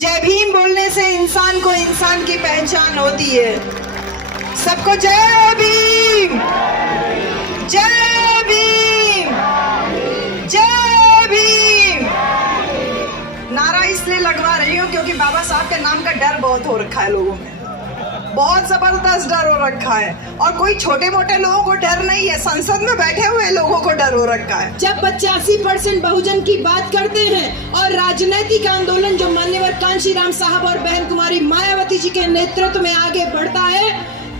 जय भीम बोलने से इंसान को इंसान की पहचान होती है। सबको जय भीम, जय भीम, जय भीम। नारा इसलिए लगवा रही हूँ क्योंकि बाबा साहब के नाम का डर बहुत हो रखा है लोगों में, बहुत जबरदस्त डर हो रखा है। और कोई छोटे मोटे लोगों को डर नहीं है, संसद में बैठे हुए लोगों को डर हो रखा है। जब 85% बहुजन की बात करते हैं और राजनीतिक आंदोलन जो मान्यवर कांशीराम साहब और बहन कुमारी मायावती जी के नेतृत्व में आगे बढ़ता है,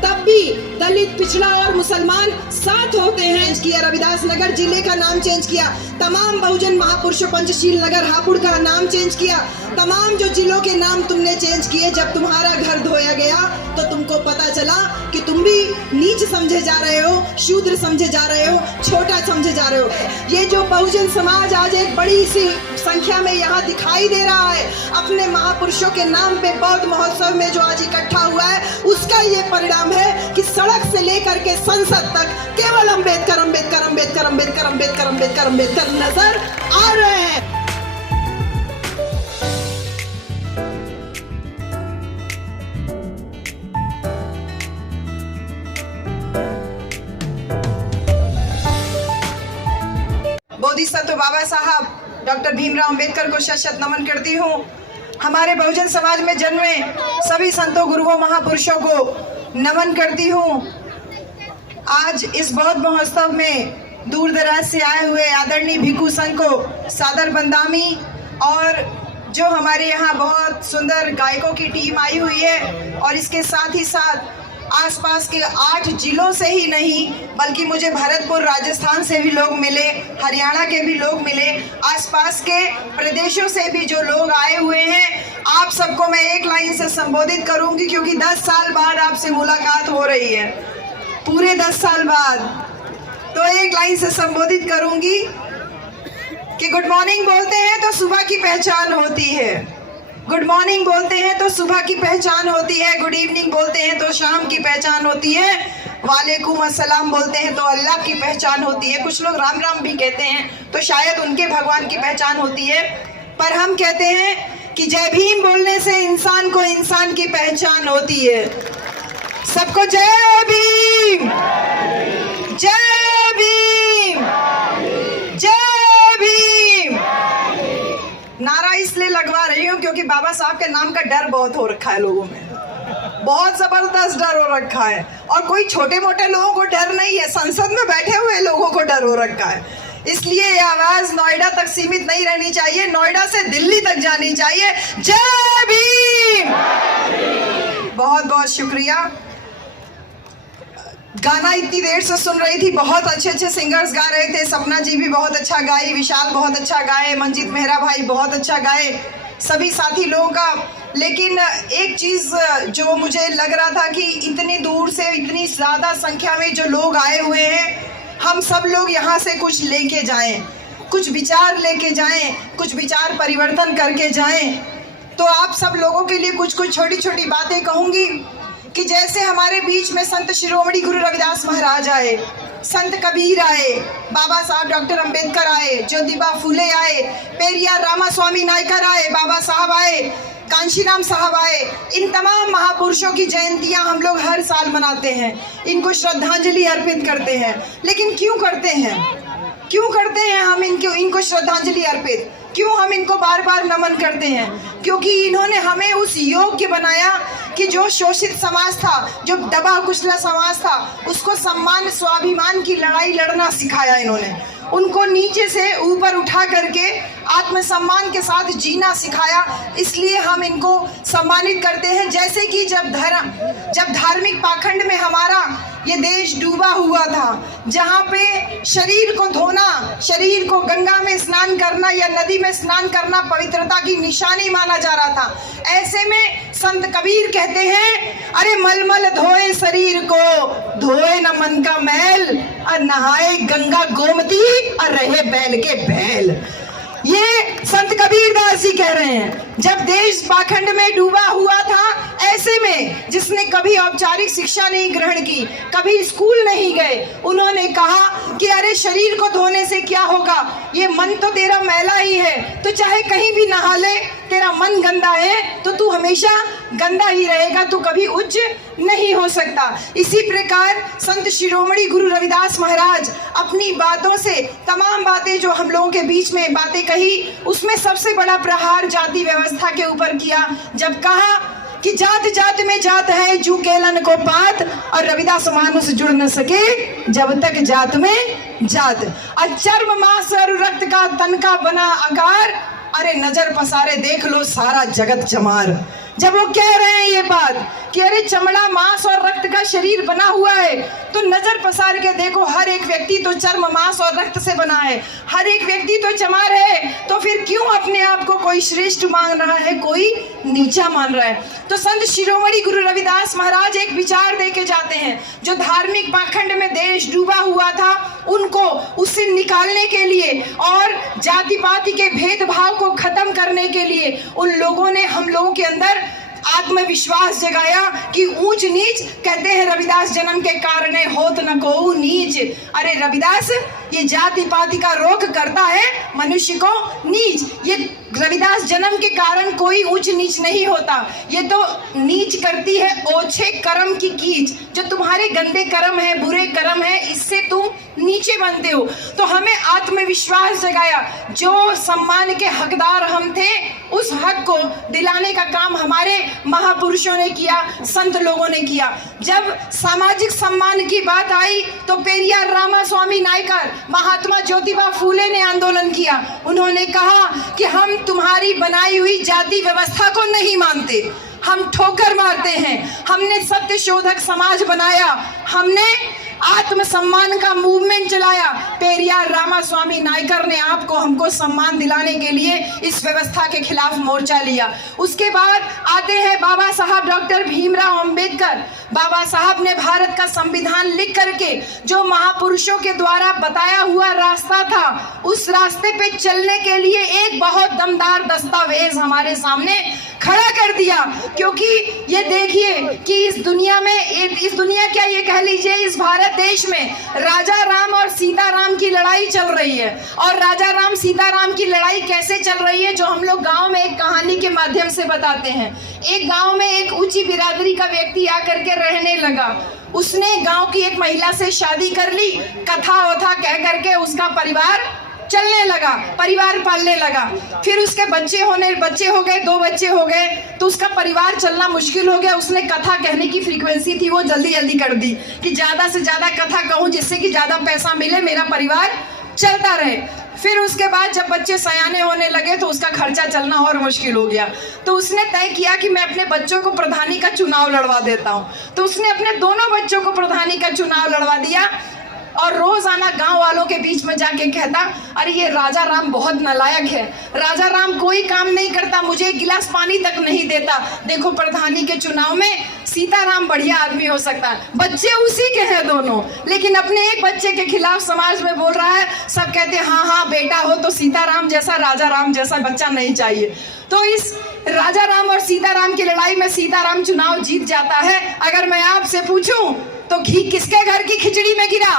तब भी दलित, पिछड़ा और मुसलमान साथ होते हैं। किया रविदास नगर जिले का नाम चेंज किया, तमाम बहुजन महापुरुषों पंचशील नगर हापुड़ का नाम चेंज किया, तमाम जो जिलों के नाम तुमने चेंज किए। जब तुम्हारा घर धोया गया तो तुमको पता चला कि तुम भी नीच समझे जा रहे हो, शूद्र समझे जा रहे हो, छोटा समझे जा रहे हो। ये जो बहुजन समाज आज एक बड़ी सी संख्या में यहाँ दिखाई दे रहा है, अपने महापुरुषों के नाम पे बौद्ध महोत्सव में जो आज इकट्ठा हुआ है, उसका ये परिणाम है कि सड़क से लेकर के संसद तक केवल अम्बेडकर अम्बेडकर अम्बेडकर अम्बेडकर अम्बेडकर अम्बेडकर अम्बेडकर नजर आ रहे हैं। बोधिसत्व बाबा साहब डॉक्टर भीमराव अंबेडकर को शत शत नमन करती हूँ। हमारे बहुजन समाज में जन्मे सभी संतों, गुरुओं, महापुरुषों को नमन करती हूँ। आज इस बौद्ध महोत्सव में दूर दराज से आए हुए आदरणीय भिक्षु संघ को सादर बंदामी, और जो हमारे यहाँ बहुत सुंदर गायकों की टीम आई हुई है, और इसके साथ ही साथ आसपास के 8 जिलों से ही नहीं बल्कि मुझे भरतपुर राजस्थान से भी लोग मिले, हरियाणा के भी लोग मिले, आसपास के प्रदेशों से भी जो लोग आए हुए हैं। आप सबको मैं एक लाइन से संबोधित करूंगी क्योंकि 10 साल बाद आपसे मुलाकात हो रही है, पूरे 10 साल बाद। तो एक लाइन से संबोधित करूंगी कि गुड मॉर्निंग बोलते हैं तो सुबह की पहचान होती है, गुड मॉर्निंग बोलते हैं तो सुबह की पहचान होती है, गुड इवनिंग बोलते हैं तो शाम की पहचान होती है, वालेकुम अस्सलाम बोलते हैं तो अल्लाह की पहचान होती है। कुछ लोग राम राम भी कहते हैं तो शायद उनके भगवान की पहचान होती है, पर हम कहते हैं कि जय भीम बोलने से इंसान को इंसान की पहचान होती है। सबको जय भीम, जय भीम, जय भीम। नारा इसलिए लगवा रही हूँ क्योंकि बाबा साहब के नाम का डर बहुत हो रखा है लोगों में, बहुत जबरदस्त डर हो रखा है। और कोई छोटे मोटे लोगों को डर नहीं है, संसद में बैठे हुए लोगों को डर हो रखा है। इसलिए ये आवाज नोएडा तक सीमित नहीं रहनी चाहिए, नोएडा से दिल्ली तक जानी चाहिए। जय भीम। बहुत बहुत शुक्रिया। गाना इतनी देर से सुन रही थी, बहुत अच्छे अच्छे सिंगर्स गा रहे थे। सपना जी भी बहुत अच्छा गाए, विशाल बहुत अच्छा गाए, मंजीत मेहरा भाई बहुत अच्छा गाए, सभी साथी लोगों का। लेकिन एक चीज़ जो मुझे लग रहा था कि इतनी दूर से इतनी ज़्यादा संख्या में जो लोग आए हुए हैं, हम सब लोग यहाँ से कुछ लेके जाएं, कुछ विचार लेके जाएं, कुछ विचार परिवर्तन करके जाएं। तो आप सब लोगों के लिए कुछ कुछ छोटी छोटी बातें कहूँगी कि जैसे हमारे बीच में संत शिरोमणि गुरु रविदास महाराज आए, संत कबीर आए, बाबा साहब डॉक्टर अंबेडकर आए, ज्योतिबा फूले आए, पेरियार रामास्वामी नायकर आए, बाबा साहब आए, कांशीराम साहब आए। इन तमाम महापुरुषों की जयंतियां हम लोग हर साल मनाते हैं, इनको श्रद्धांजलि अर्पित करते हैं। लेकिन क्यों करते हैं, क्यों करते हैं हम इनको श्रद्धांजलि अर्पित? क्यों हम इनको बार बार नमन करते हैं? क्योंकि इन्होंने हमें उस योग्य बनाया कि जो शोषित समाज था, जो दबा कुचला समाज था, उसको सम्मान स्वाभिमान की लड़ाई लड़ना सिखाया इन्होंने। उनको नीचे से ऊपर उठा करके आत्मसम्मान के साथ जीना सिखाया। इसलिए हम इनको सम्मानित करते हैं। जैसे कि जब धार्मिक पाखंड में हमारा ये देश डूबा हुआ था, जहाँ पे शरीर को धोना, शरीर को गंगा में स्नान करना या नदी में स्नान करना पवित्रता की निशानी माना जा रहा था, ऐसे में संत कबीर कहते हैं, अरे मलमल धोए शरीर को, धोए न मन का मैल, और नहाए गंगा गोमती, और रहे बैल के बैल। ये संत कबीर दास जी कह रहे हैं। जब देश पाखंड में डूबा हुआ था, ऐसे में जिसने कभी औपचारिक शिक्षा नहीं ग्रहण की, कभी स्कूल नहीं गए, उन्होंने कहा कि अरे शरीर को धोने से क्या होगा, ये मन तो तेरा मैला ही है, तो चाहे कहीं भी नहा ले, तेरा मन गंदा है तो तू हमेशा गंदा ही रहेगा, तू कभी उच्च नहीं हो सकता। इसी प्रकार संत शिरोमणि गुरु रविदास महाराज अपनी बातों से तमाम बातें जो हम लोगों के बीच में बातें कही, उसमें सबसे बड़ा प्रहार जाति व्यवस्था के ऊपर किया, जब कहा कि जात जात में जात है जू केलन को पात, और रविदास मानुष जुड़ न सके जब तक जात में जात। चर्म मांस और रक्त का तन का बना आकार, अरे नजर पसारे देख लो सारा जगत जमार। जब वो कह रहे हैं ये बात कि अरे चमड़ा मांस और रक्त का शरीर बना हुआ है, तो नजर पसार के देखो हर एक व्यक्ति तो चर्म मांस और रक्त से बना है, हर एक व्यक्ति तो चमार है, तो फिर क्यों अपने आप को कोई श्रेष्ठ मान रहा है, कोई नीचा मान रहा है। तो संत शिरोमणि गुरु रविदास महाराज एक विचार दे के जाते हैं, जो धार्मिक पाखंड में देश डूबा हुआ था उनको उससे निकालने के लिए और जाति पाति के भेदभाव को खत्म करने के लिए उन लोगों ने हम लोगों के अंदर आत्मविश्वास जगाया कि ऊंच नीच, कहते हैं रविदास जन्म के कारणे होत न को नीच। अरे रविदास ये जाति पाति का रोक करता है मनुष्य को नीच, ये रविदास जन्म के कारण कोई ऊंच नीच नहीं होता, ये तो नीच करती है ओछे कर्म की कीच, जो तुम्हारे गंदे कर्म है, बुरे कर्म है, इससे तुम नीचे बनते हो। तो हमें आत्मविश्वास जगाया, जो सम्मान के हकदार हम थे उस हक को दिलाने का काम हमारे महापुरुषों ने किया, संत लोगों ने किया। जब सामाजिक सम्मान की बात आई तो पेरियार रामास्वामी नायकर, महात्मा ज्योतिबा फूले ने आंदोलन किया। उन्होंने कहा कि हम तुम्हारी बनाई हुई जाति व्यवस्था को नहीं मानते, हम ठोकर मारते हैं, हमने सत्य शोधक समाज बनाया, हमने आत्मसम्मान का मूवमेंट चलाया। पेरियार रामास्वामी नायकर ने आपको हमको सम्मान दिलाने के लिए इस व्यवस्था के खिलाफ मोर्चा लिया। उसके बाद आते हैं बाबा साहब डॉक्टर भीमराव अंबेडकर। बाबा साहब ने भारत का संविधान लिख करके जो महापुरुषों के द्वारा बताया हुआ रास्ता था, उस रास्ते पे चलने के लिए एक बहुत दमदार दस्तावेज हमारे सामने खड़ा कर दिया। क्योंकि ये देखिए कि इस दुनिया क्या ये कह लीजिए, इस भारत देश में राजा राम और सीता राम की लड़ाई चल रही है। और राजा राम सीता राम की लड़ाई कैसे चल रही है, जो हम लोग गांव में एक कहानी के माध्यम से बताते हैं। एक गांव में एक ऊंची बिरादरी का व्यक्ति आकर के रहने लगा। उसने गांव की एक महिला से शादी कर ली, कथा वथा कह करके उसका परिवार चलने लगा, परिवार पालने लगा। फिर उसके बच्चे हो गए, 2 बच्चे हो गए, तो उसका परिवार चलना मुश्किल हो गया। उसने कथा कहने की फ्रीक्वेंसी थी वो जल्दी कर दी कि ज्यादा से ज्यादा कथा कहूं जिससे कि ज्यादा पैसा मिले, मेरा परिवार चलता रहे। फिर उसके बाद जब बच्चे सयाने होने लगे तो उसका खर्चा चलना और मुश्किल हो गया। तो उसने तय किया कि मैं अपने बच्चों को प्रधानी का चुनाव लड़वा देता हूं। तो उसने अपने दोनों बच्चों को प्रधानी का चुनाव लड़वा दिया और रोजाना गांव वालों के बीच में जाके कहता, अरे ये राजा राम बहुत नालायक है, राजा राम कोई काम नहीं करता, मुझे एक गिलास पानी तक नहीं देता। देखो प्रधानी के चुनाव में सीताराम बढ़िया आदमी हो सकता है। बच्चे उसी के हैं दोनों, लेकिन अपने एक बच्चे के खिलाफ समाज में बोल रहा है। सब कहते हैं हाँ बेटा हो तो सीताराम जैसा, राजा राम जैसा बच्चा नहीं चाहिए। तो इस राजा राम और सीताराम की लड़ाई में सीताराम चुनाव जीत जाता है। अगर मैं आपसे पूछूं तो घी किसके घर की खिचड़ी में गिरा,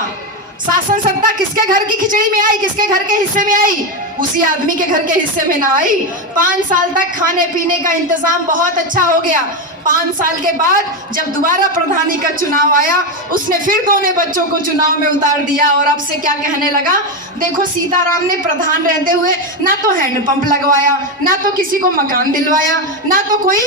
शासन सत्ता किसके घर की खिचड़ी में आई, किसके घर के हिस्से में आई? उसी आदमी के घर के हिस्से में ना आई। 5 साल तक खाने पीने का इंतजाम बहुत अच्छा हो गया। 5 साल के बाद जब दोबारा प्रधानी का चुनाव आया, उसने फिर दोनों बच्चों को चुनाव में उतार दिया और अब से क्या कहने लगा, देखो सीताराम ने प्रधान रहते हुए ना तो हैंडपंप लगवाया, ना तो किसी को मकान दिलवाया, ना तो कोई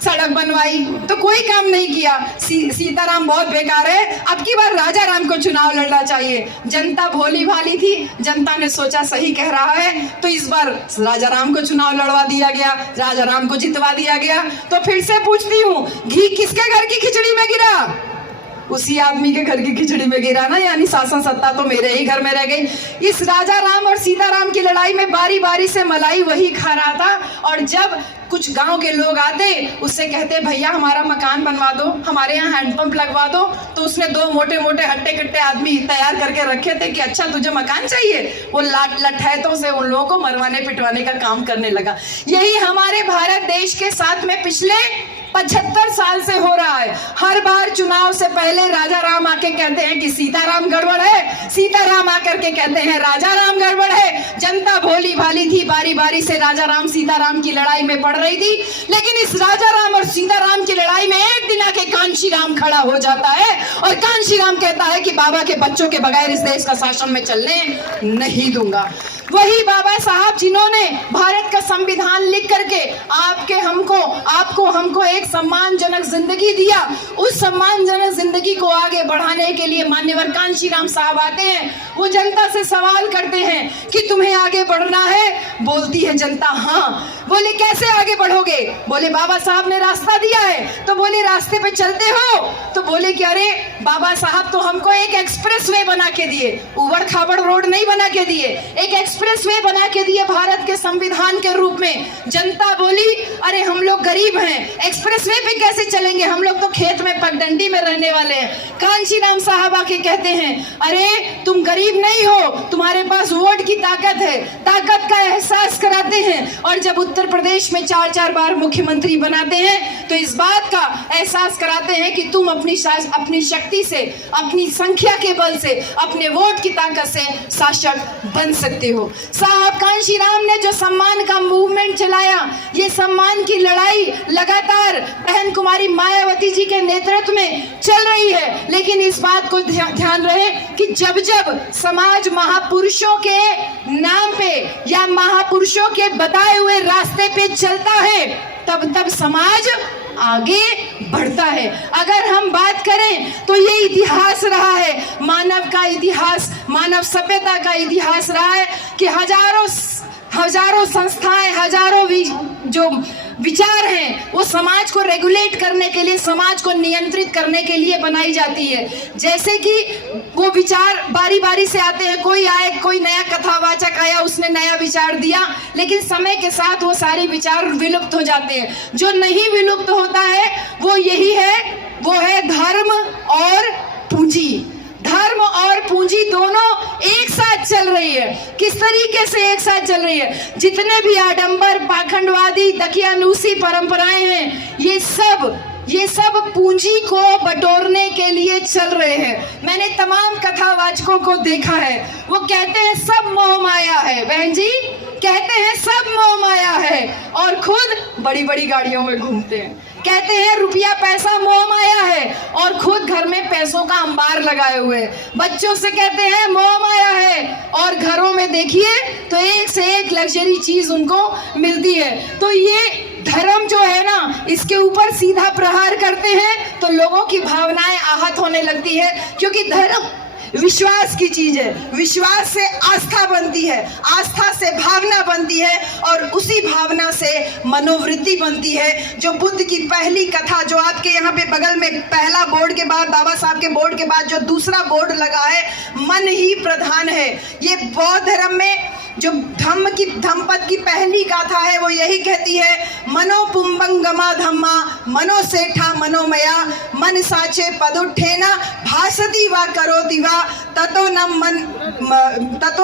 सड़क बनवाई, तो कोई काम नहीं किया। सीताराम बहुत बेकार है, अब की बार राजा राम को चुनाव लड़ना चाहिए। जनता भोली भाली थी, जनता ने सोचा सही कह रहा है, तो इस बार राजा राम को चुनाव लड़वा दिया गया, राजा राम को जितवा दिया गया। तो फिर से पूछती हूँ, घी किसके घर की खिचड़ी में गिरा? उसी आदमी के घर की खिचड़ी में गिरा ना, यानी शासन सत्ता तो मेरे ही घर में रह गई। इस राजा राम और सीताराम की लड़ाई में बारी बारी से मलाई वही खा रहा था। और जब कुछ गांव के लोग आते, उससे कहते भैया हमारा मकान बनवा दो, हमारे यहाँ हैंडपंप लगवा दो। तो उसने 2 मोटे मोटे हट्टे कट्टे आदमी तैयार करके रखे थे कि अच्छा तुझे मकान चाहिए। वो लठैतों से उन लोगों को मरवाने पिटवाने का काम करने लगा। यही हमारे भारत देश के साथ में पिछले 75 साल से हो रहा है। हर बार चुनाव से पहले राजा राम आके कहते हैं कि सीताराम गड़बड़ है, सीताराम आकर के कहते हैं राजा राम गड़बड़ है। जनता भोली भाली थी, बारी बारी से राजा राम सीताराम की लड़ाई में पड़ रही थी। लेकिन इस राजा राम और सीताराम की लड़ाई में एक दिन आके कांशी राम खड़ा हो जाता है और कांशी राम कहता है कि बाबा के बच्चों के बगैर इस देश का शासन में चलने नहीं दूंगा। वही बाबा साहब जिन्होंने भारत का संविधान लिख करके आपको हमको एक सम्मानजनक जिंदगी दिया, उस सम्मानजनक जिंदगी को आगे बढ़ाने के लिए मान्यवर कांशी राम साहब आते हैं। वो जनता से सवाल करते हैं कि तुम्हें आगे बढ़ना है? बोलती है जनता हाँ। बोले कैसे आगे बढ़ोगे? बोले बाबा साहब ने रास्ता दिया है। तो बोले रास्ते पे चलते हो? तो बोले कि अरे बाबा साहब तो हमको एक एक्सप्रेस वे बना के दिए, उबड़ खाबड़ रोड नहीं बना के दिए, एक एक्सप्रेस वे बना के दिए भारत के संविधान के रूप में। जनता बोली अरे हम लोग गरीब हैं, एक्सप्रेस वे पे कैसे चलेंगे, हम लोग तो खेत में पगडंडी में रहने वाले हैं। कांशी राम साहब आके कहते हैं अरे तुम गरीब नहीं हो, तुम्हारे पास वोट की ताकत है, ताकत का एहसास कराते हैं। और जब उत्तर प्रदेश में 4-4 बार मुख्यमंत्री बनाते हैं तो इस बात का एहसास कराते हैं कि तुम अपनी शक्ति से, अपनी संख्या के बल से, अपने वोट की ताकत से शासक बन सकते हो। साहब कांशी राम ने जो सम्मान का मूवमेंट चलाया, ये सम्मान की लड़ाई लगातार बहन कुमारी मायावती जी के नेतृत्व में चल रही है। लेकिन इस बात को ध्यान रहे कि जब जब समाज महापुरुषों के नाम पे या महापुरुषों के बताए हुए रास्ते पे चलता है तब तब समाज आगे बढ़ता है। अगर हम बात करें तो ये इतिहास रहा है, मानव का इतिहास, मानव सभ्यता का इतिहास रहा है कि हजारों संस्थाएं, हजारों जो विचार हैं वो समाज को रेगुलेट करने के लिए, समाज को नियंत्रित करने के लिए बनाई जाती है। जैसे कि वो विचार बारी बारी से आते हैं, कोई आए, कोई नया कथावाचक आया, उसने नया विचार दिया, लेकिन समय के साथ वो सारे विचार विलुप्त हो जाते हैं। जो नहीं विलुप्त होता है वो यही है, वो है धर्म और पूंजी। धर्म और पूंजी दोनों एक साथ चल रही है। किस तरीके से एक साथ चल रही है? जितने भी आडंबर, पाखंडवादी, दकियानूसी परंपराएं हैं, ये सब पूंजी को बटोरने के लिए चल रहे हैं। मैंने तमाम कथावाचकों को देखा है, वो कहते हैं सब मोह माया है। बहन जी कहते हैं सब मोह माया है और खुद बड़ी बड़ी गाड़ियों में घूमते हैं। कहते हैं रुपया पैसा मोह माया है और खुद घर में पैसों का अंबार लगाए हुए। बच्चों से कहते हैं मोह माया है और घरों में देखिए तो एक से एक लग्जरी चीज उनको मिलती है। तो ये धर्म जो है ना, इसके ऊपर सीधा प्रहार करते हैं तो लोगों की भावनाएं आहत होने लगती है, क्योंकि धर्म विश्वास की चीज है। विश्वास से आस्था बनती है, आस्था से भावना बनती है और उसी भावना से मनोवृत्ति बनती है। जो बुद्ध की पहली कथा, जो आपके यहाँ पे बगल में पहला बोर्ड के बाद, बाबा साहब के बोर्ड के बाद जो दूसरा बोर्ड लगा है, मन ही प्रधान है। ये बौद्ध धर्म में जो धम्मपद की पहली गाथा है वो यही कहती है, मनो पुंबंगमा धम्मा मनो सेठा मनोमया मन साचे पदुठेना भासती वा करोति वा ततो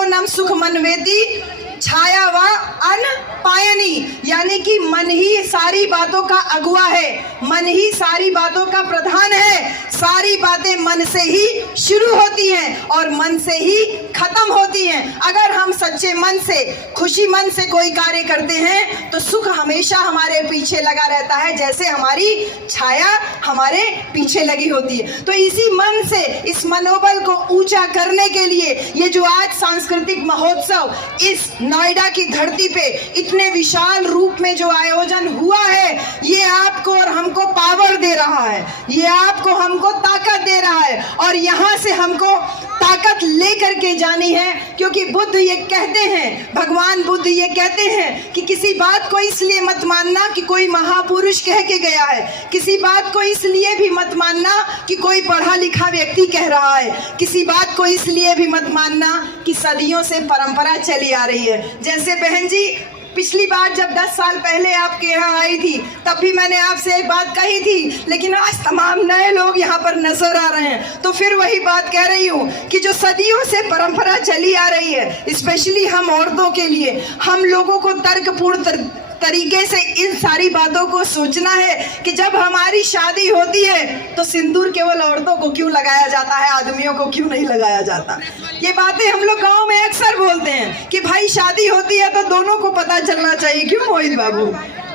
नम सुख मनवेति छाया व अन पायनी। यानी कि मन ही सारी बातों का अगुआ है, मन ही सारी बातों का प्रधान है। सारी बातें मन से ही शुरू होती हैं और मन से ही खत्म होती हैं। अगर हम सच्चे मन से, खुशी मन से कोई कार्य करते हैं तो सुख हमेशा हमारे पीछे लगा रहता है, जैसे हमारी छाया हमारे पीछे लगी होती है। तो इसी मन से, इस मनोबल को ऊंचा करने के लिए ये जो आज सांस्कृतिक महोत्सव इस नोएडा की धरती पे इतने विशाल रूप में जो आयोजन हुआ है, ये आपको और हमको पावर दे रहा है, ये आपको हमको ताकत दे रहा है और यहाँ से हमको ताकत लेकर के जानी है। क्योंकि बुद्ध ये कहते हैं, भगवान बुद्ध ये कहते हैं कि किसी बात को इसलिए मत मानना कि कोई महापुरुष कह के गया है, किसी बात को इसलिए भी मत मानना कि कोई पढ़ा लिखा व्यक्ति कह रहा है, किसी बात को इसलिए भी मत मानना कि सदियों से परंपरा चली आ रही है। जैसे बहन जी पिछली बार जब 10 साल पहले आपके यहाँ आई थी तब भी मैंने आपसे एक बात कही थी, लेकिन आज तमाम नए लोग यहाँ पर नजर आ रहे हैं, तो फिर वही बात कह रही हूँ कि जो सदियों से परंपरा चली आ रही है, स्पेशली हम औरतों के लिए, हम लोगों को तर्कपूर्ण तरीके से इन सारी बातों को सोचना है कि जब हमारी शादी होती है तो सिंदूर केवल औरतों को क्यों लगाया जाता है, आदमियों को क्यों नहीं लगाया जाता। ये बातें हम लोग गांव में अक्सर बोलते हैं कि भाई शादी होती है तो दोनों को पता चलना चाहिए। क्यों मोहित बाबू,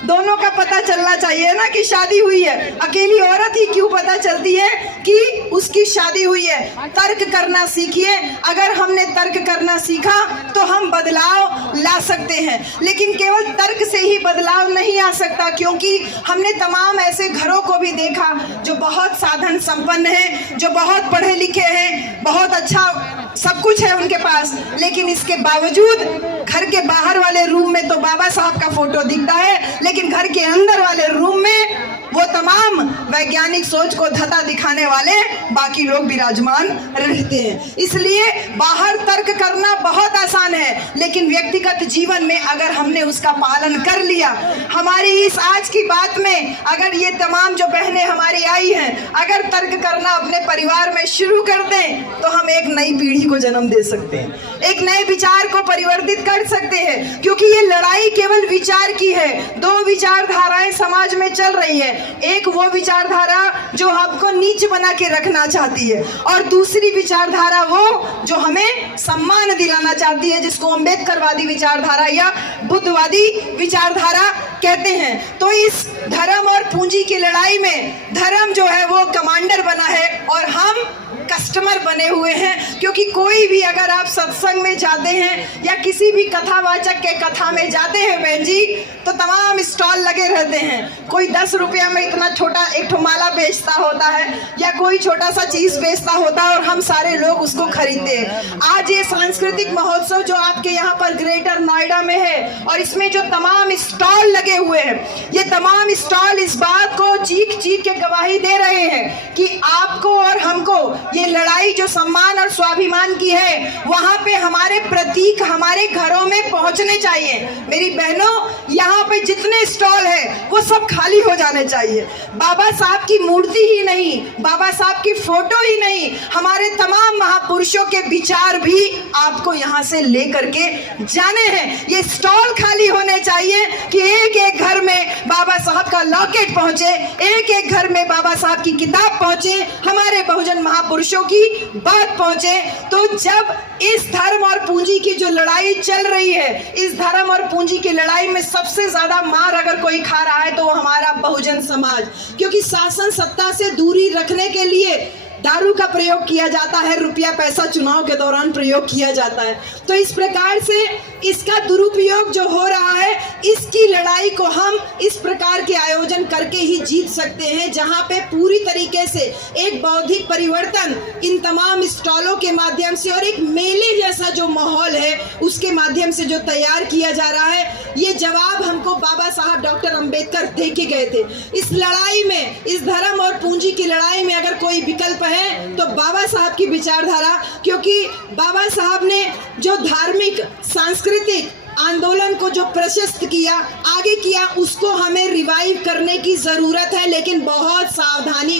दोनों का पता चलना चाहिए ना कि शादी हुई है। अकेली औरत ही क्यों पता चलती है कि उसकी शादी हुई है। तर्क करना सीखिए। अगर हमने तर्क करना सीखा तो हम बदलाव ला सकते हैं, लेकिन केवल तर्क से ही बदलाव नहीं आ सकता, क्योंकि हमने तमाम ऐसे घरों को भी देखा जो बहुत साधन संपन्न हैं, जो बहुत पढ़े लिखे हैं, बहुत अच्छा सब कुछ है उनके पास, लेकिन इसके बावजूद घर के बाहर वाले रूम में तो बाबा साहब का फोटो दिखता है, लेकिन घर के अंदर वाले रूम में वो तमाम वैज्ञानिक सोच को धता दिखाने वाले बाकी लोग विराजमान रहते हैं। इसलिए बाहर तर्क करना बहुत आसान है, लेकिन व्यक्तिगत जीवन में अगर हमने उसका पालन कर लिया, हमारी इस आज की बात में अगर ये तमाम जो बहनें हमारी आई हैं अगर तर्क करना अपने परिवार में शुरू कर दें तो हम एक नई पीढ़ी को जन्म दे सकते हैं, एक नए विचार को परिवर्तित कर सकते हैं। क्योंकि ये लड़ाई केवल विचार की है। दो विचारधाराएं समाज में चल रही है, एक वो विचारधारा जो आपको नीच बना के रखना चाहती है और दूसरी विचारधारा वो जो हमें सम्मान दिलाना चाहती है, जिसको अम्बेडकरवादी विचारधारा या बुद्धवादी विचारधारा कहते हैं। तो इस धर्म और पूंजी की लड़ाई में धर्म जो है वो कमांडर बना है और हम कस्टमर बने हुए हैं। क्योंकि कोई भी अगर आप सत्संग में जाते हैं या किसी भी कथावाचक के कथा में जाते हैं बहन जी, तो तमाम स्टॉल लगे रहते हैं। कोई 10 रुपया में इतना छोटा एक ठो माला बेचता होता है या कोई छोटा सा चीज बेचता होता है और हम सारे लोग उसको खरीदते हैं। आज ये सांस्कृतिक महोत्सव जो आपके यहाँ पर ग्रेटर नोएडा में है और इसमें जो तमाम स्टॉल लगे हुए हैं, ये तमाम स्टॉल इस बात को चीख चीख के गवाही दे रहे हैं कि आपको और हमको ये लड़ाई जो सम्मान और स्वाभिमान की है वहां पे हमारे प्रतीक हमारे घरों में पहुंचने चाहिए। मेरी बहनों, यहाँ पे जितने स्टॉल है वो सब खाली हो जाने चाहिए। बाबा साहब की मूर्ति ही नहीं, बाबा साहब की फोटो ही नहीं, हमारे तमाम महापुरुषों के विचार भी आपको यहाँ से लेकर के जाने हैं। ये स्टॉल खाली होने चाहिए कि एक एक घर में बाबा साहब का लॉकेट पहुंचे, एक एक घर में बाबा साहब की किताब पहुंचे, हमारे बहुजन महापुरुषों की बात पहुंचे। तो जब इस धर्म और पूंजी की जो लड़ाई चल रही है, इस धर्म और पूंजी की लड़ाई में सबसे ज्यादा मार अगर कोई खा रहा है तो वो हमारा बहुजन समाज, क्योंकि शासन सत्ता से दूरी रखने के लिए दारू का प्रयोग किया जाता है, रुपया पैसा चुनाव के दौरान प्रयोग किया जाता है। तो इस प्रकार से इसका दुरुपयोग जो हो रहा है, इसकी लड़ाई को हम इस प्रकार के आयोजन करके ही जीत सकते हैं, जहां पे पूरी तरीके से एक बौद्धिक परिवर्तन इन तमाम स्टॉलों के माध्यम से और एक मेले जैसा जो माहौल है उसके माध्यम से जो तैयार किया जा रहा है। ये जवाब हमको बाबा साहब डॉक्टर अंबेडकर दे के गए थे। इस लड़ाई में, इस धर्म और पूंजी की लड़ाई में अगर कोई विकल्प है तो बाबा साहब की विचारधारा, क्योंकि बाबा साहब ने जो धार्मिक सांस्कृतिक आंदोलन को जो प्रशस्त किया, आगे किया, उसको हमें रिवाइव करने की जरूरत है, लेकिन बहुत सावधानी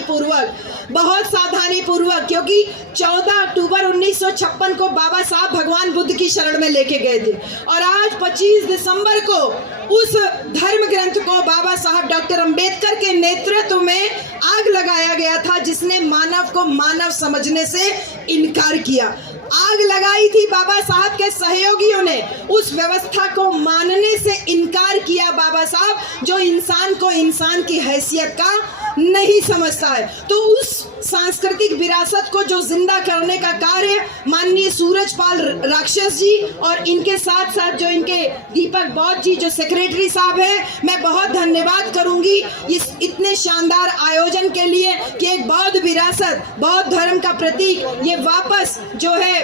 पूर्वक, क्योंकि 14 अक्टूबर 1956 को बाबा साहब भगवान बुद्ध की शरण में लेके गए थे और आज 25 दिसंबर को उस धर्म ग्रंथ को बाबा साहब डॉक्टर अंबेडकर के नेतृत्व में आग लगाया गया था, जिसने मानव को मानव समझने से इनकार किया। आग लगाई थी बाबा साहब के सहयोगियों ने, उस व्यवस्था को मानने से इनकार किया बाबा साहब जो इंसान को इंसान की हैसियत का नहीं समझता है। तो उस सांस्कृतिक विरासत को जो जिंदा करने का कार्य माननीय सूरजपाल राक्षस जी और इनके साथ साथ जो इनके दीपक बौद्ध जी जो सेक्रेटरी साहब हैं, मैं बहुत धन्यवाद करूंगी इस इतने शानदार आयोजन के लिए कि एक बौद्ध विरासत, बौद्ध धर्म का प्रतीक ये वापस जो है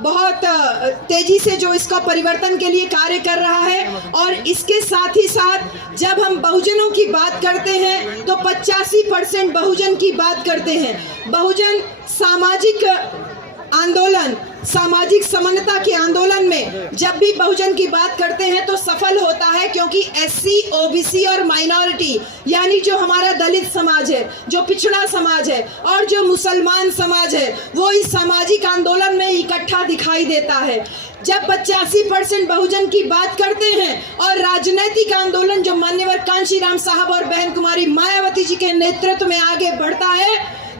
बहुत तेजी से जो इसका परिवर्तन के लिए कार्य कर रहा है। और इसके साथ ही साथ जब हम बहुजनों की बात करते हैं तो 85% बहुजन की बात करते हैं। बहुजन सामाजिक आंदोलन, सामाजिक समानता के आंदोलन में जब भी बहुजन की बात करते हैं तो सफल होता है, क्योंकि एससी, ओबीसी और माइनॉरिटी यानी जो हमारा दलित समाज है, जो पिछड़ा समाज है और जो मुसलमान समाज है, वो इस सामाजिक आंदोलन में इकट्ठा दिखाई देता है। जब 85% बहुजन की बात करते हैं और राजनीतिक आंदोलन जो मान्यवर कांशीराम साहब और बहन कुमारी मायावती जी के नेतृत्व में आगे बढ़ता है,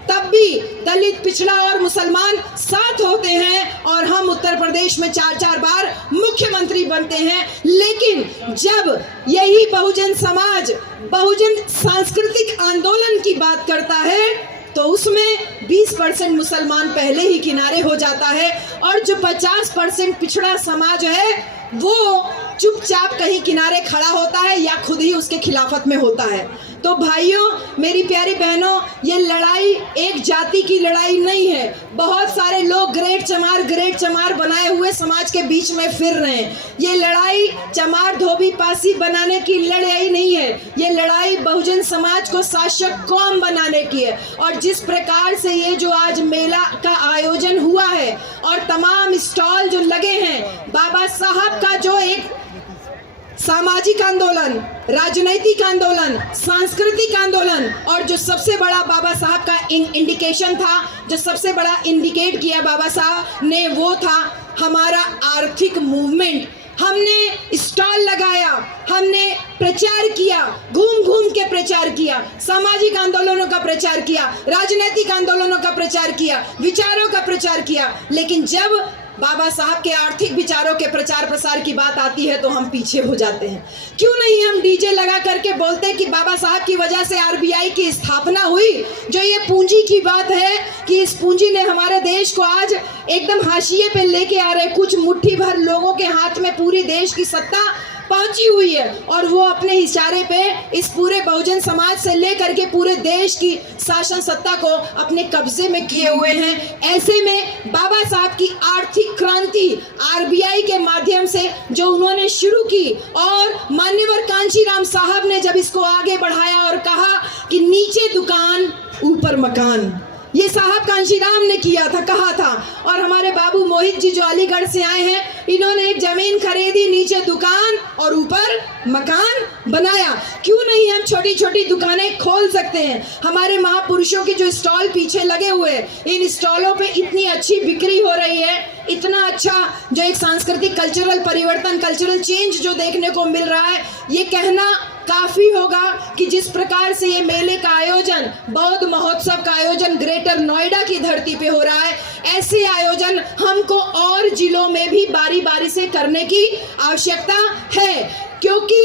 तब भी दलित, पिछड़ा और मुसलमान साथ होते हैं और हम उत्तर प्रदेश में 4-4 बार मुख्यमंत्री बनते हैं। लेकिन जब यही बहुजन समाज बहुजन सांस्कृतिक आंदोलन की बात करता है तो उसमें 20% मुसलमान पहले ही किनारे हो जाता है और जो 50% पिछड़ा समाज है वो चुपचाप कहीं किनारे खड़ा होता है या खुद ही उसके खिलाफत में होता है। तो भाइयों, मेरी प्यारी बहनों, ये लड़ाई एक जाति की लड़ाई नहीं है। बहुत सारे लोग ग्रेट चमार बनाए हुए समाज के बीच में फिर रहे हैं। ये लड़ाई चमार धोबी पासी बनाने की लड़ाई नहीं है, ये लड़ाई बहुजन समाज को शासक कौम बनाने की है। और जिस प्रकार से ये जो आज मेला का आयोजन हुआ है और तमाम स्टॉल जो लगे हैं, बाबा साहब का जो एक सामाजिक आंदोलन, राजनैतिक आंदोलन, सांस्कृतिक आंदोलन और जो सबसे बड़ा बाबा साहब का इंडिकेशन था, जो सबसे बड़ा इंडिकेट किया बाबा साहब ने, वो था हमारा आर्थिक मूवमेंट। हमने स्टॉल लगाया, हमने प्रचार किया, घूम घूम के प्रचार किया, सामाजिक आंदोलनों का प्रचार किया, राजनीतिक आंदोलनों का प्रचार किया, विचारों का प्रचार किया। लेकिन जब बाबा साहब के आर्थिक विचारों के प्रचार प्रसार की बात आती है तो हम पीछे हो जाते हैं। क्यों नहीं हम डीजे लगा करके बोलते कि बाबा साहब की वजह से आरबीआई की स्थापना हुई। जो ये पूंजी की बात है कि इस पूंजी ने हमारे देश को आज एकदम हाशिए पे लेके आ रहे, कुछ मुट्ठी भर लोगों के हाथ में पूरी देश की सत्ता पहुंची हुई है और वो अपने इशारे पे इस पूरे बहुजन समाज से लेकर के पूरे देश की शासन सत्ता को अपने कब्जे में किए हुए हैं। ऐसे में बाबा साहब की आर्थिक क्रांति आरबीआई के माध्यम से जो उन्होंने शुरू की और मान्यवर कांशीराम साहब ने जब इसको आगे बढ़ाया और कहा कि नीचे दुकान ऊपर मकान, ये साहब कांशीराम ने किया था, कहा था। और हमारे बाबू मोहित जी जो अलीगढ़ से आए हैं, इन्होंने एक जमीन खरीदी, नीचे दुकान और ऊपर मकान बनाया। क्यों नहीं हम छोटी छोटी दुकानें खोल सकते हैं। हमारे महापुरुषों के जो स्टॉल पीछे लगे हुए हैं, इन स्टॉलों पे इतनी अच्छी बिक्री हो रही है, इतना अच्छा जो एक सांस्कृतिक कल्चरल परिवर्तन, कल्चरल चेंज जो देखने को मिल रहा है, ये कहना काफी होगा कि जिस प्रकार से ये मेले का आयोजन, बौद्ध महोत्सव का आयोजन ग्रेटर नोएडा की धरती पे हो रहा है, ऐसे आयोजन हमको और जिलों में भी बारी बारी से करने की आवश्यकता है। क्योंकि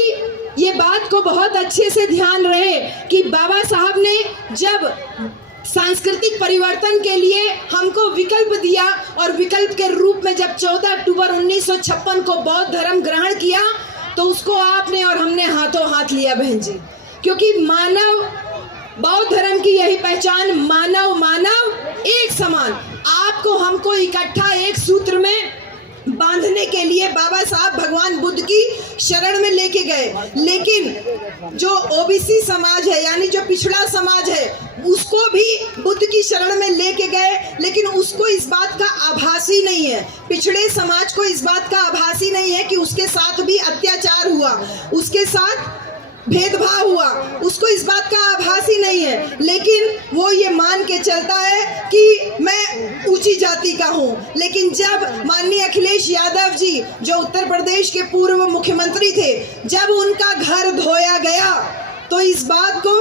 ये बात को बहुत अच्छे से ध्यान रहे कि बाबा साहब ने जब सांस्कृतिक परिवर्तन के लिए हमको विकल्प दिया और विकल्प के रूप में जब 14 अक्टूबर 1956 को बौद्ध धर्म ग्रहण किया तो उसको आपने और हमने हाथों हाथ लिया बहन जी। क्योंकि मानव, बौद्ध धर्म की यही पहचान, मानव मानव एक समान, आपको हमको इकट्ठा एक सूत्र में बांधने के लिए बाबा साहब भगवान बुद्ध की शरण में लेके गए। लेकिन जो ओबीसी समाज है यानी जो पिछड़ा समाज है, उसको भी बुद्ध की शरण में लेके गए, लेकिन उसको इस बात का आभास ही नहीं है, पिछड़े समाज को इस बात का आभास ही नहीं है कि उसके साथ भी अत्याचार हुआ, उसके साथ भेदभाव हुआ, उसको इस बात का आभास ही नहीं है। लेकिन वो ये मान के चलता है कि मैं ऊंची जाति का हूँ। लेकिन जब माननीय अखिलेश यादव जी जो उत्तर प्रदेश के पूर्व मुख्यमंत्री थे, जब उनका घर धोया गया तो इस बात को,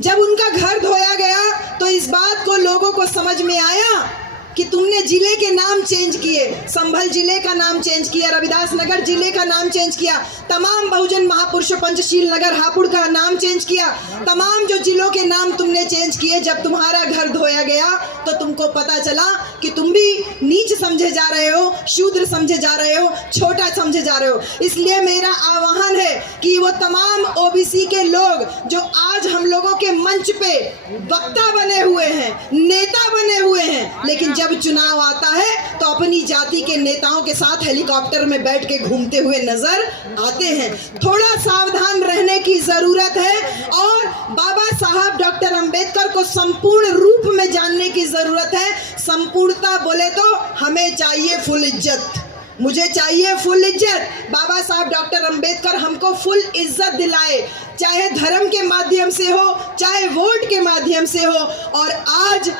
जब उनका घर धोया गया तो इस बात को लोगों को समझ में आया कि तुमने जिले के नाम चेंज किए, संभल जिले का नाम चेंज किया, रविदास नगर जिले का नाम चेंज किया, तमाम बहुजन महापुरुषों पंचशील नगर हापुड़ का नाम चेंज किया, तमाम जो जिलों के नाम तुमने चेंज किए। जब तुम्हारा घर धोया गया तो तुमको पता चला कि तुम भी नीच समझे जा रहे हो, शूद्र समझे जा रहे हो, छोटा समझे जा रहे हो। इसलिए मेरा आह्वान है कि वो तमाम ओबीसी के लोग जो आज हम लोगों के मंच पे वक्ता बने हुए हैं, नेता बने हुए हैं, लेकिन जब जब चुनाव आता है तो अपनी जाति के नेताओं के साथ हेलीकॉप्टर में बैठ के घूमते हुए नजर आते हैं। थोड़ा सावधान रहने की जरूरत है और बाबा साहब डॉक्टर अंबेडकर को संपूर्ण रूप में जानने की जरूरत है। संपूर्णता बोले तो हमें चाहिए फुल इज्जत, मुझे चाहिए फुल इज्जत। बाबा साहब डॉक्टर अंबेडकर हमको फुल इज्जत दिलाए, चाहे धर्म के माध्यम से हो, चाहे वोट के माध्यम से हो। और आज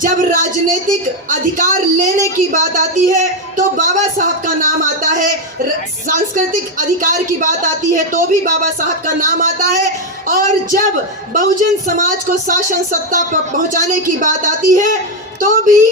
जब राजनीतिक अधिकार लेने की बात आती है तो बाबा साहब का नाम आता है, सांस्कृतिक अधिकार की बात आती है तो भी बाबा साहब का नाम आता है, और जब बहुजन समाज को शासन सत्ता पर पहुंचाने की बात आती है तो भी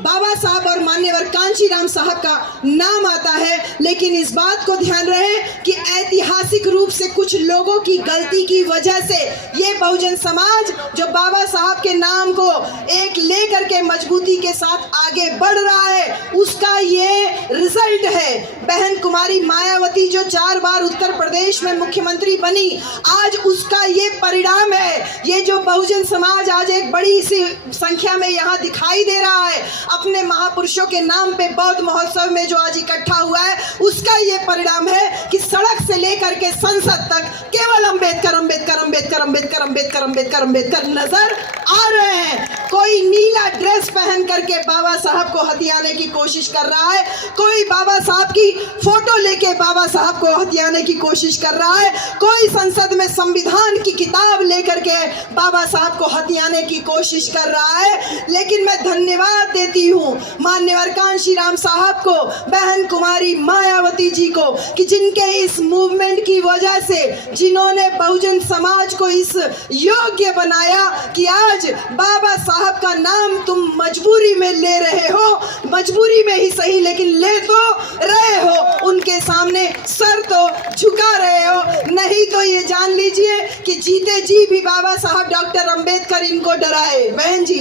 बाबा साहब और मान्यवर कांशीराम साहब का नाम आता है। लेकिन इस बात को ध्यान रहे कि ऐतिहासिक रूप से कुछ लोगों की गलती की वजह से ये बहुजन समाज जो बाबा साहब के नाम को एक लेकर के मजबूती के साथ आगे बढ़ रहा है, उसका ये रिजल्ट है। बहन कुमारी मायावती जो 4 बार उत्तर प्रदेश में मुख्यमंत्री बनी, आज उसका ये परिणाम है। ये जो बहुजन समाज आज एक बड़ी सी संख्या में यहाँ दिखाई दे रहा है, अपने महापुरुषों के नाम पे बौद्ध महोत्सव में जो आज इकट्ठा हुआ है, उसका ये परिणाम है कि सड़क से लेकर के संसद तक केवल अंबेडकर अंबेडकर अंबेडकर अंबेडकर अंबेडकर अंबेडकर अंबेडकर नजर आ रहे हैं। कोई नीला ड्रेस पहन करके बाबा साहब को हथियाने की कोशिश कर रहा है, कोई बाबा साहब की फोटो लेके बाबा साहब को हथियाने की कोशिश कर रहा है, कोई संसद में संविधान की किताब लेकर के बाबा साहब को हथियाने की कोशिश कर रहा है। लेकिन मैं धन्यवाद देती हूँ मान्यवर कांशीराम साहब को, बहन कुमारी मायावती जी को, कि जिनके इस मूवमेंट की वजह से, जिन्होंने बहुजन समाज को इस योग्य बनाया कि आज बाबा साहब का नाम तुम मजबूरी में ले रहे हो, मजबूरी में ही सही लेकिन ले तो रहे हो, उनके सामने सर तो झुका रहे हो। नहीं तो ये जान लीजिए कि जीते जी भी बाबा साहब डॉक्टर अंबेडकर इनको डराए। बहन जी,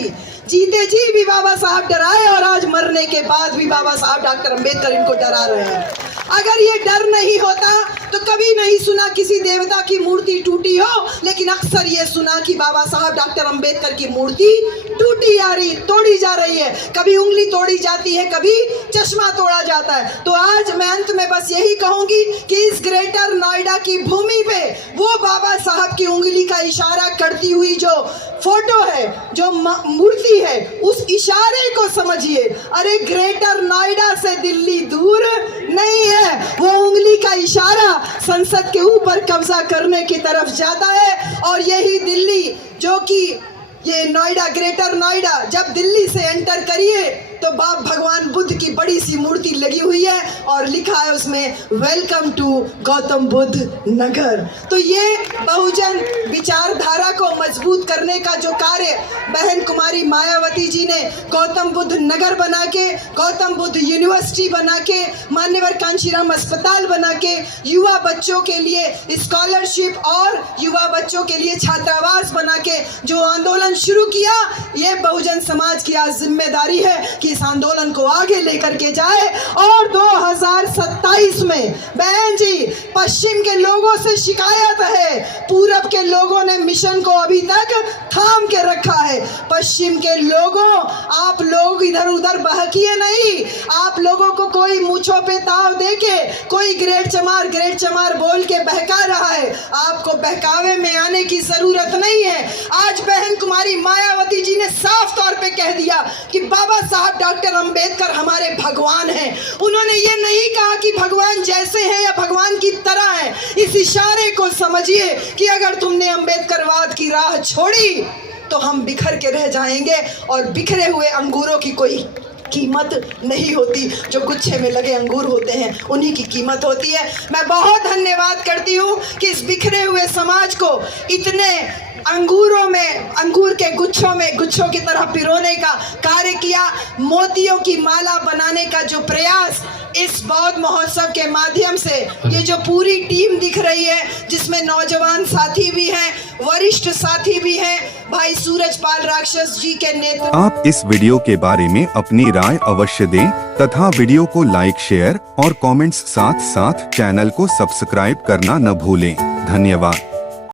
जीते जी भी बाबा साहब डराए और आज मरने के बाद भी बाबा साहब डॉक्टर अंबेडकर इनको डरा रहे हैं। अगर ये डर नहीं होता तो कभी नहीं सुना किसी देवता की मूर्ति टूटी हो, लेकिन अक्सर ये सुना कि बाबा साहब डॉक्टर अंबेडकर की मूर्ति तोड़ी जा रही है। कभी उंगली तोड़ी जाती है, कभी चश्मा तोड़ा जाता है। तो आज मैं अंत में बस यही कहूंगी कि इस ग्रेटर नोएडा की भूमि पे वो बाबा साहब की उंगली का इशारा करती हुई जो फोटो है, जो मूर्ति है, उस इशारे को समझिए। अरे ग्रेटर नोएडा से दिल्ली दूर नहीं है, वो उंगली का इशारा संसद के ऊपर कब्जा करने की तरफ जाता है। और यही दिल्ली जो कि ये नोएडा, ग्रेटर नोएडा, जब दिल्ली से एंटर करिए तो बाप भगवान बुद्ध की बड़ी सी मूर्ति लगी हुई है और लिखा है उसमें वेलकम टू गौतम बुद्ध नगर। तो ये बहुजन विचारधारा को मजबूत करने का जो कार्य बहन कुमारी मायावती जी ने गौतम बुद्ध नगर बना के, गौतम बुद्ध यूनिवर्सिटी बना के, मान्यवर कांशीराम अस्पताल बना के, युवा बच्चों के लिए स्कॉलरशिप और युवा बच्चों के लिए छात्रावास बना के जो आंदोलन शुरू किया, ये बहुजन समाज की आज जिम्मेदारी है कि इस आंदोलन को आगे लेकर के जाए। और 2027 में बहन जी, पश्चिम के लोगों से शिकायत है, पूरब के लोगों ने मिशन को अभी तक थाम के रखा है। पश्चिम के लोगों, आप लोग इधर उधर बहकिए नहीं। आप लोगों को कोई मूंछों पे ताव देके, कोई ग्रेट चमार बोल के बहका रहा है। आपको बहकावे में आने की जरूरत नहीं है। आज बहन कुमारी मायावती जी ने साफ तौर पे कह दिया कि बाबा साहब डॉक्टर अंबेडकर हमारे भगवान हैं। उन्होंने ये नहीं कहा कि भगवान जैसे हैं या भगवान की तरह हैं। इस इशारे को समझिए कि अगर तुमने अंबेडकरवाद की राह छोड़ी तो हम बिखर के रह जाएंगे, और बिखरे हुए अंगूरों की कोई कीमत नहीं होती। जो गुच्छे में लगे अंगूर होते हैं उन्हीं की कीमत होती है। मैं बहुत धन्यवाद करती हूँ कि इस बिखरे हुए समाज को इतने अंगूरों में, अंगूर के गुच्छों में गुच्छों की तरह पिरोने का कार्य किया। मोतियों की माला बनाने का जो प्रयास इस बौद्ध महोत्सव के माध्यम से, ये जो पूरी टीम दिख रही है, जिसमें नौजवान साथी भी हैं, वरिष्ठ साथी भी हैं, भाई सूरजपाल राक्षस जी के नेतृत्व। आप इस वीडियो के बारे में अपनी राय अवश्य दें तथा वीडियो को लाइक, शेयर और कमेंट्स साथ साथ चैनल को सब्सक्राइब करना न भूलें। धन्यवाद।